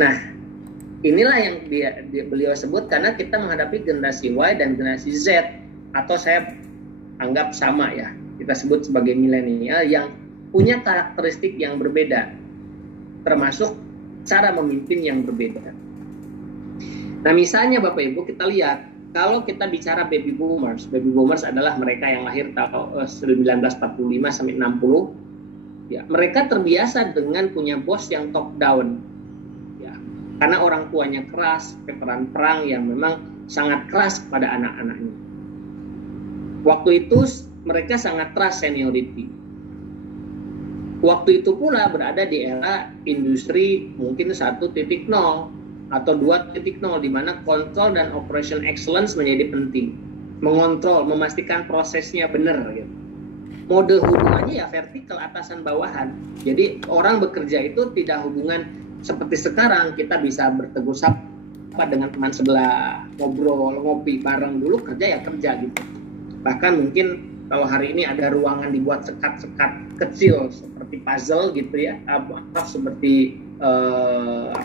Nah, inilah yang beliau sebut karena kita menghadapi generasi Y dan generasi Z, atau saya anggap sama ya, kita sebut sebagai milenial yang punya karakteristik yang berbeda, termasuk cara memimpin yang berbeda. Nah, misalnya Bapak Ibu, kita lihat kalau kita bicara baby boomers adalah mereka yang lahir tahun 1945 sampai 60. Ya, mereka terbiasa dengan punya bos yang top down. Ya, karena orang tuanya keras, veteran perang yang memang sangat keras pada anak-anaknya. Waktu itu mereka sangat trust seniority. Waktu itu pula berada di era industri mungkin 1.0 atau 2.0, di mana kontrol dan operation excellence menjadi penting. Mengontrol, memastikan prosesnya benar gitu. Mode hubungannya ya vertikal, atasan bawahan. Jadi orang bekerja itu tidak hubungan seperti sekarang kita bisa bertegur sapa dengan teman sebelah, ngobrol, ngopi bareng. Dulu kerja ya kerja gitu. Bahkan mungkin kalau hari ini ada ruangan dibuat sekat-sekat kecil seperti puzzle gitu ya, seperti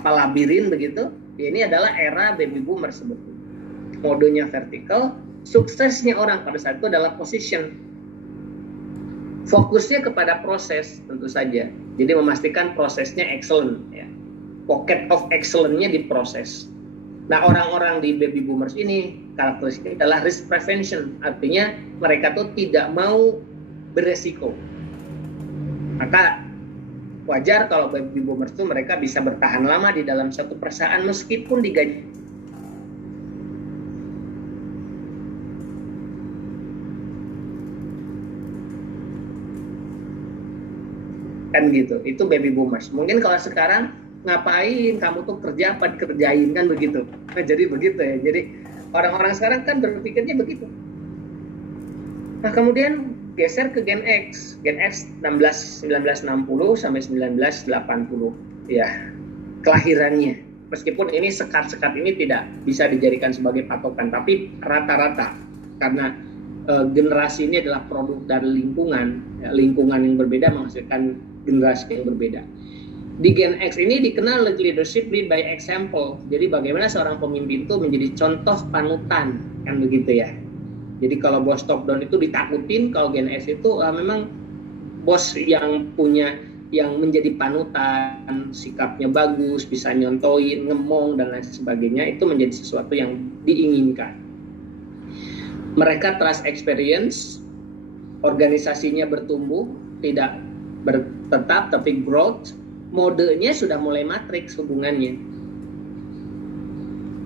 labirin begitu. Ini adalah era baby boomer sebetulnya. Modenya vertikal, suksesnya orang pada saat itu adalah position. Fokusnya kepada proses tentu saja. Jadi memastikan prosesnya excellent ya. Pocket of excellence-nya di proses. Nah, orang-orang di baby boomers ini karakteristiknya adalah risk prevention, artinya mereka tuh tidak mau beresiko. Maka wajar kalau baby boomers itu mereka bisa bertahan lama di dalam satu perusahaan meskipun digaji. Kan gitu, itu baby boomers. Mungkin kalau sekarang ngapain kamu tuh kerja apa dikerjain kan begitu. Nah, jadi begitu ya. Jadi orang-orang sekarang kan berpikirnya begitu. Nah, kemudian geser ke Gen X. Gen X 1960 sampai 1980 ya kelahirannya. Meskipun ini sekat-sekat ini tidak bisa dijadikan sebagai patokan, tapi rata-rata karena generasi ini adalah produk dari lingkungan, ya, lingkungan yang berbeda menghasilkan generasi yang berbeda. Di Gen X ini dikenal leadership lead by example. Jadi bagaimana seorang pemimpin itu menjadi contoh panutan, kan begitu ya. Jadi kalau bos top down itu ditakutin, kalau Gen X itu memang bos yang punya, yang menjadi panutan, sikapnya bagus, bisa nyontoin, ngemong dan lain sebagainya, itu menjadi sesuatu yang diinginkan. Mereka trust experience, organisasinya bertumbuh, tidak tetap tapi growth. Modenya sudah mulai matriks hubungannya.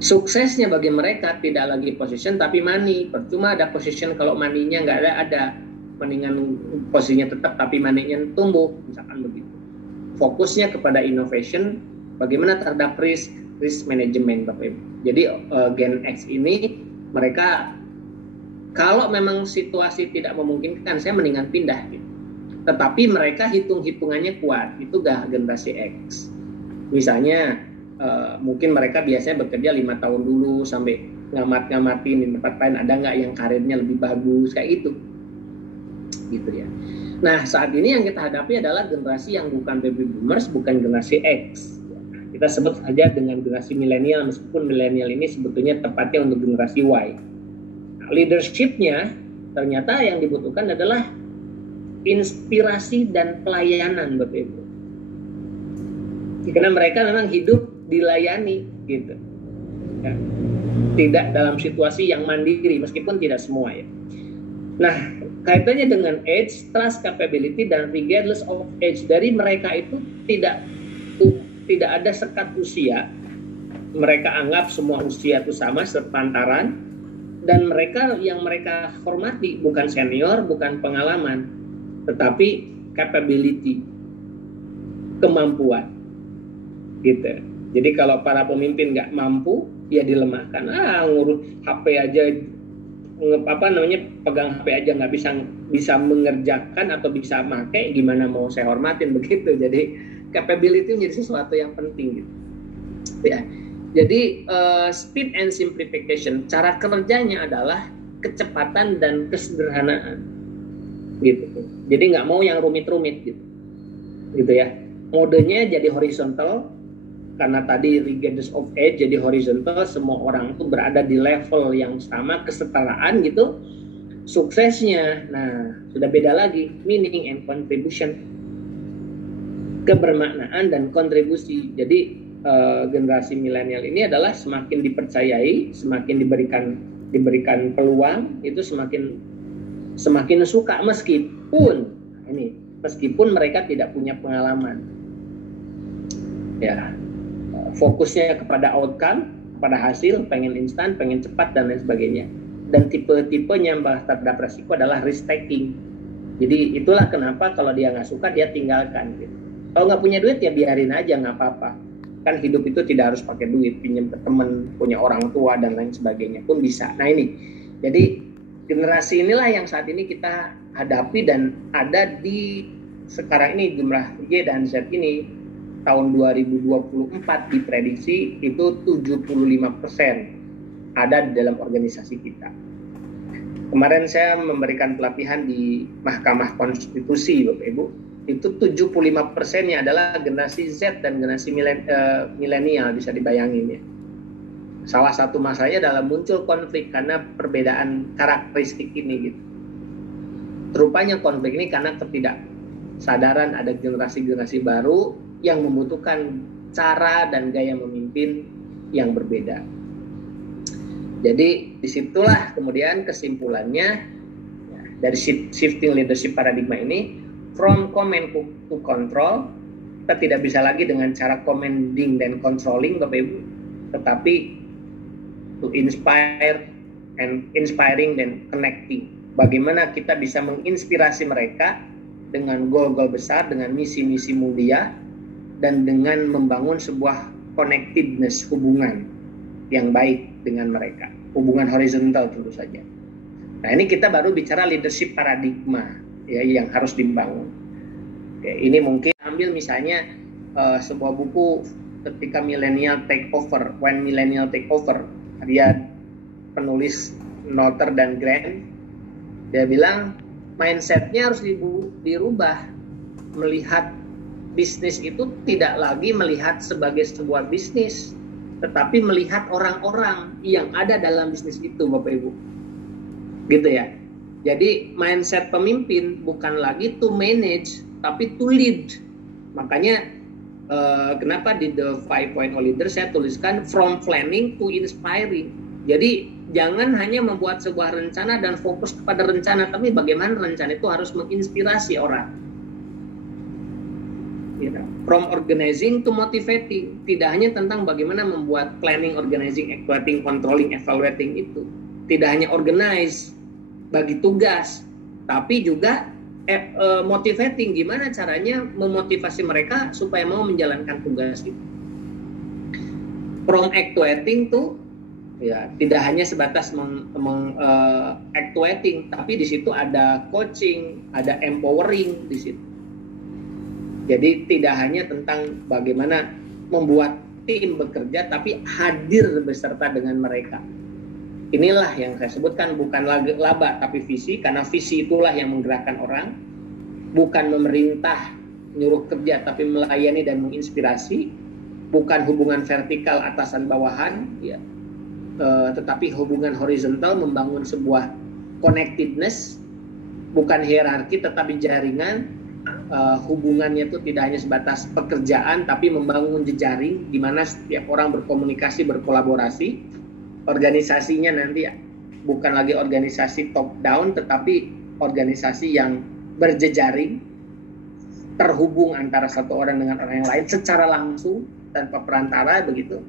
Suksesnya bagi mereka tidak lagi position tapi money. Percuma ada position kalau money-nya nggak ada. Mendingan posisinya tetap tapi money-nya tumbuh, misalkan begitu. Fokusnya kepada innovation, bagaimana terhadap risk management, Bapak Ibu. Jadi Gen X ini mereka kalau memang situasi tidak memungkinkan, saya mendingan pindah gitu. Tetapi mereka hitung-hitungannya kuat, itu generasi X. Misalnya mungkin mereka biasanya bekerja 5 tahun dulu sampai ngamatin di tempat lain, ada nggak yang karirnya lebih bagus kayak gitu ya. Nah, saat ini yang kita hadapi adalah generasi yang bukan baby boomers, bukan generasi X. Kita sebut saja dengan generasi milenial, meskipun milenial ini sebetulnya tepatnya untuk generasi Y. Nah, leadership-nya ternyata yang dibutuhkan adalah inspirasi dan pelayanan, Bapak Ibu. Karena mereka memang hidup dilayani gitu. Ya. Tidak dalam situasi yang mandiri, meskipun tidak semua ya. Nah, kaitannya dengan age, trust, capability, dan regardless of age, dari mereka itu tidak ada sekat usia. Mereka anggap semua usia itu sama, sepantaran, dan mereka yang mereka hormati bukan senior, bukan pengalaman, tetapi capability, kemampuan, gitu. Jadi kalau para pemimpin nggak mampu, ya dilemahkan. Ngurus HP aja, pegang HP aja nggak bisa mengerjakan atau bisa pakai, gimana mau saya hormatin begitu. Jadi capability menjadi sesuatu yang penting, gitu. Ya. Jadi speed and simplification, cara kerjanya adalah kecepatan dan kesederhanaan, gitu. Jadi nggak mau yang rumit-rumit gitu ya. Modenya jadi horizontal, karena tadi regardless of age jadi horizontal, semua orang itu berada di level yang sama, kesetaraan gitu suksesnya. Nah, sudah beda lagi, meaning and contribution, kebermaknaan dan kontribusi. Jadi generasi milenial ini adalah semakin dipercayai, semakin diberikan peluang, itu semakin suka meskipun mereka tidak punya pengalaman. Ya, fokusnya kepada outcome, kepada hasil, pengen instan, pengen cepat dan lain sebagainya. Dan tipe-tipenya terhadap resiko adalah risk taking. Jadi itulah kenapa kalau dia nggak suka dia tinggalkan. Gitu. Kalau nggak punya duit ya biarin aja, nggak apa-apa. Kan hidup itu tidak harus pakai duit, pinjam ke teman, punya orang tua dan lain sebagainya pun bisa. Nah ini, jadi generasi inilah yang saat ini kita hadapi dan ada di sekarang ini jumlah Y dan Z ini tahun 2024 diprediksi itu 75% ada di dalam organisasi kita. Kemarin saya memberikan pelatihan di Mahkamah Konstitusi, Bapak Ibu. Itu 75%-nya adalah generasi Z dan generasi milenial, bisa dibayangin ya. Salah satu masalahnya adalah muncul konflik karena perbedaan karakteristik ini gitu. Rupanya konflik ini karena ketidaksadaran ada generasi-generasi baru yang membutuhkan cara dan gaya memimpin yang berbeda. Jadi disitulah kemudian kesimpulannya dari shifting leadership paradigma ini, from command to control, kita tidak bisa lagi dengan cara commanding dan controlling, Bapak Ibu, tetapi to inspiring dan connecting. Bagaimana kita bisa menginspirasi mereka dengan goal-goal besar, dengan misi-misi mulia, dan dengan membangun sebuah connectedness, hubungan yang baik dengan mereka, hubungan horizontal tentu saja. Nah ini kita baru bicara leadership paradigma ya, yang harus dibangun. Oke, ini mungkin ambil misalnya sebuah buku ketika millennial take over, when millennial take over, dia penulis Notter dan Grant, dia bilang mindsetnya harus dirubah, melihat bisnis itu tidak lagi melihat sebagai sebuah bisnis, tetapi melihat orang-orang yang ada dalam bisnis itu, Bapak Ibu, gitu ya. Jadi mindset pemimpin bukan lagi to manage, tapi to lead. Makanya kenapa di The 5.0 Leader saya tuliskan from planning to inspiring. Jadi jangan hanya membuat sebuah rencana dan fokus kepada rencana, tapi bagaimana rencana itu harus menginspirasi orang. From organizing to motivating. Tidak hanya tentang bagaimana membuat planning, organizing, actuating, controlling, evaluating itu. Tidak hanya organize, bagi tugas, tapi juga motivating, gimana caranya memotivasi mereka supaya mau menjalankan tugas itu. From actuating to ya tidak hanya sebatas actuating, tapi di situ ada coaching, ada empowering di situ. Jadi tidak hanya tentang bagaimana membuat tim bekerja, tapi hadir beserta dengan mereka. Inilah yang saya sebutkan, bukan laba tapi visi, karena visi itulah yang menggerakkan orang, bukan memerintah nyuruh kerja tapi melayani dan menginspirasi, bukan hubungan vertikal atasan bawahan ya, tetapi hubungan horizontal, membangun sebuah connectedness, bukan hierarki tetapi jaringan. Hubungannya itu tidak hanya sebatas pekerjaan tapi membangun jejaring di mana setiap orang berkomunikasi, berkolaborasi. Organisasinya nanti bukan lagi organisasi top down, tetapi organisasi yang berjejaring, terhubung antara satu orang dengan orang yang lain secara langsung tanpa perantara begitu.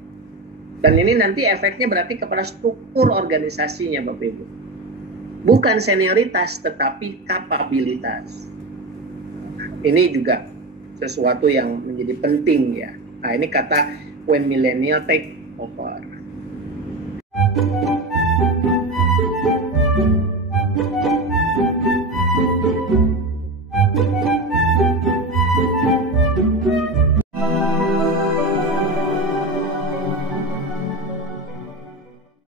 Dan ini nanti efeknya berarti kepada struktur organisasinya, Bapak Ibu. Bukan senioritas tetapi kapabilitas. Ini juga sesuatu yang menjadi penting ya. Nah ini kata when millennial take over.